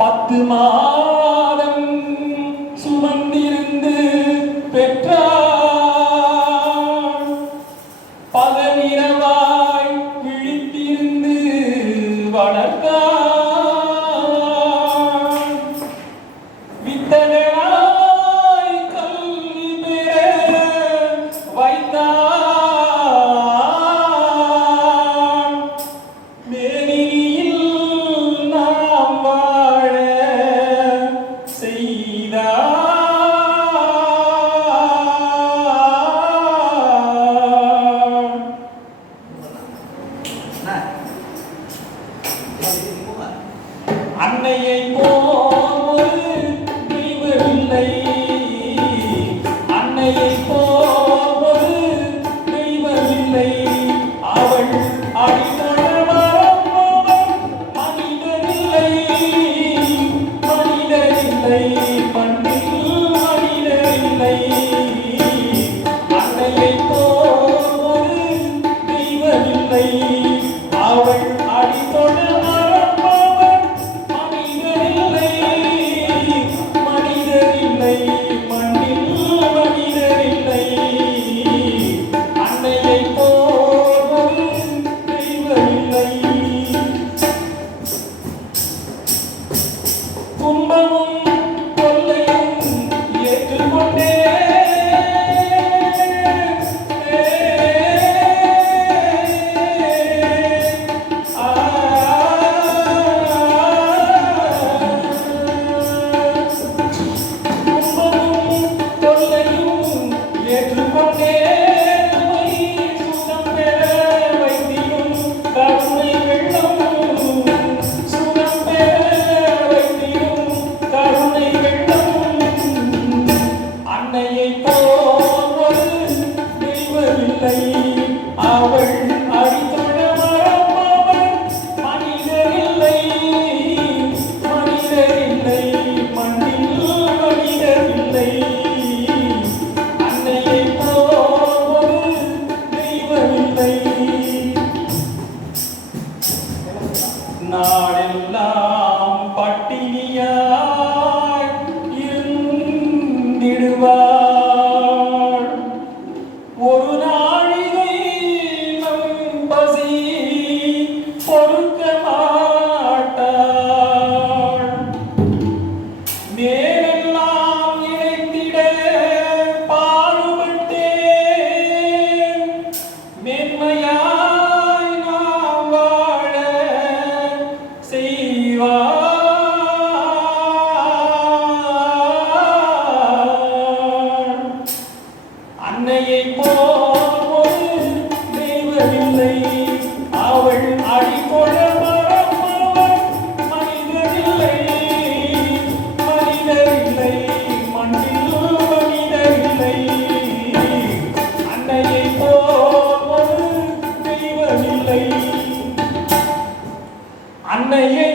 10 மாதம் சுமந்திருந்து பெற்றாள். பகலிரவாய் விழித்திருந்து வளர்த்தாள். வித்தகனாய் கல்வி பெற வைத்தாள். மேனியில் நாம் வாழ செய்தாள். அன்னையை போல் தெய்வமில்லை. அன்னையை போல் தெய்வமில்லை. அவள் அடிமரமரம் மனிதனில்லை. மனிதனில்லை மண்ணில் மனிதனில்லை. அன்னையை போல் தெய்வமில்லை. அவள் துன்பமும் தொல்லையும் ஏற்றுக்கொண்டே துன்பமும் தொல்லையும் ஏற்றுக்கொண்டே சுகம் பெற வைத்தியும் கருணை வெள்ளம். அன்னையை போல் தெய்வமில்லை. அவள் அடித்தொட மரப்பவள் மனிதரில்லை. மனிதரில்லை மண்ணில் மனிதரில்லை. அன்னையை போல் தெய்வமில்லை. நாடெல்லாம் பட்டினியாய் இருந்திடுவாள். ஒரு நாழிகை நம் பசி பொறுக்க மாட்டாள். மேலெல்லாம் இணைந்திட பாடுபட்டேன். மென்மையாய் நாம் வாழ செய்வாள். அன்னையை போல் தெய்வமில்லை. அவள் அடிகொட மரப்பவள் மனிதரில்லை. மனிதரில்லை மண்ணில் மனிதரில்லை. அன்னையை போல் தெய்வமில்லை. அன்னையை